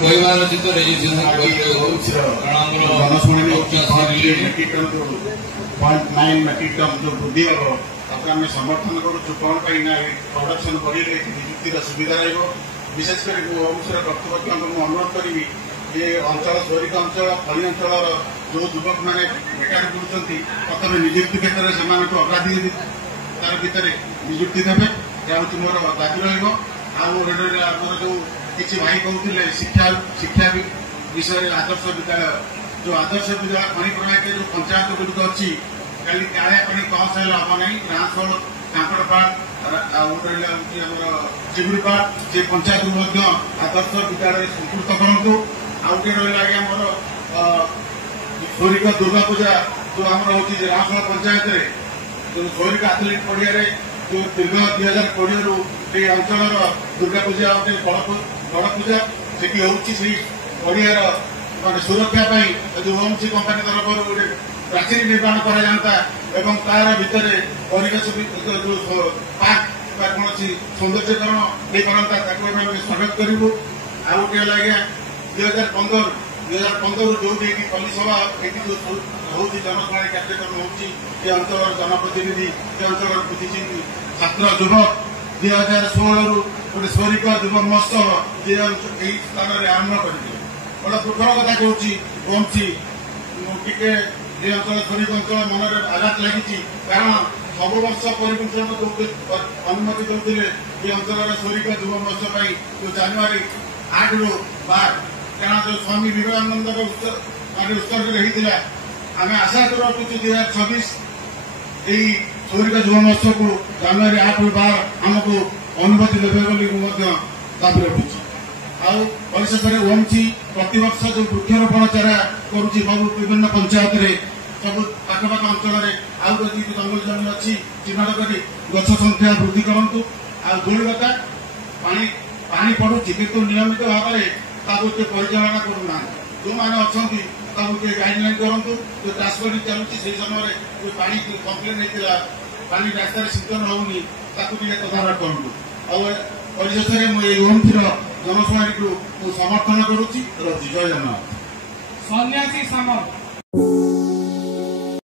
କହିବାର ଅଛି ତ ରେଜିଷ୍ଟ୍ରେସନ .9 मेट्रिक टन जो वृद्धि हम ताको आम समर्थन करूँ कौन पाई प्रोडक्शन बढ़े निजुक्तिर सुविधा विशेषकर ओमसीर कर्तृपक्ष अनुरोध करी ये अंचल शहरिक अंचल फली अंचल जो युवक मैंने बेकार बुलूँ प्रथम निजुक्ति क्षेत्र में से अग्राधिकार तार भितर निजुक्ति देवे यह हूँ मोर दाबी रमर जो किसी भाई कहते शिक्षा शिक्षा विषय आदर्श विद्यालय जो आदर्श विद्यालय खणी प्रणाली जो पंचायत गुड़िक अच्छी खाली काया खणी तहसिल हम ना ट्रांसफर कांकड़पाड़ चिगुड़ीपाड़ से पंचायत आदर्श विद्यालय संपुक्त करूँ आउटे रहा आज्ञा मोर शहरिक दुर्गा पूजा जो आम हूँ रामशोला पंचायत जो शहरिक आथलेटिक पड़िया जो दीर्घ 2020 अंचल दुर्गा पूजा बड़ पूजा से पड़ियार मानते सुरक्षा जो ओमसी कंपानी तरफ गोटे प्राचीर निर्माण कराता एवं तार भितर परिवेश जो पार्क कौन सौंदर्यकरण नहीं करता स्वागत करूँ आउ गोटे आज्ञा 2015 जो कली सभा ये जो हूँ जनशुणी कार्यक्रम होती अंचल जनप्रतिनिधि अंचल बुद्धिजीवी छात्र युवक 2016 गोटे शहरिक युव महोत्सव जी स्थान में आरंभ करेंगे बड़ा दुखर कथा कहूँ ओमसी टे अंचल शहरिक अंचल मन में आघात लगी कारण सब वर्ष परिवेशन अनुमति देते ये अंचल शहरिक युव महोत्सव जो जानुरी 8 ରୁ 12 कारण जो स्वामी विवेकानंद उत्सर्ग होता आम आशा रखुँ 2026 यही शहरिक युव महोत्सव को जानुरी 8 ରୁ 12 आमको अनुमति देवे दाबी रखुच्छी आशेष ओमसी प्रतिवर्ष जो वृक्षरोपण चारा करुच्ची सब विभिन्न पंचायत सब पाखपाख अंचल आउ जंगल जमी अच्छी चिन्हट कर गछ संख्या वृद्धि करूँ आुड़ता पानी पड़ुची किंतु नियमित भाव में परिचालना करूना जो मैंने अच्छा गाइडलाइन करूँ जो ट्रांसपोर्ट चलुची से समय जो पानी कम्प्लेन होता पानी रास्तार सिंचन होनी तदारख करूँ परिशेष में ओमसी जनशुणी को समर्थन करुच्ची जय जगन्नाथ। सन्यासी सामंत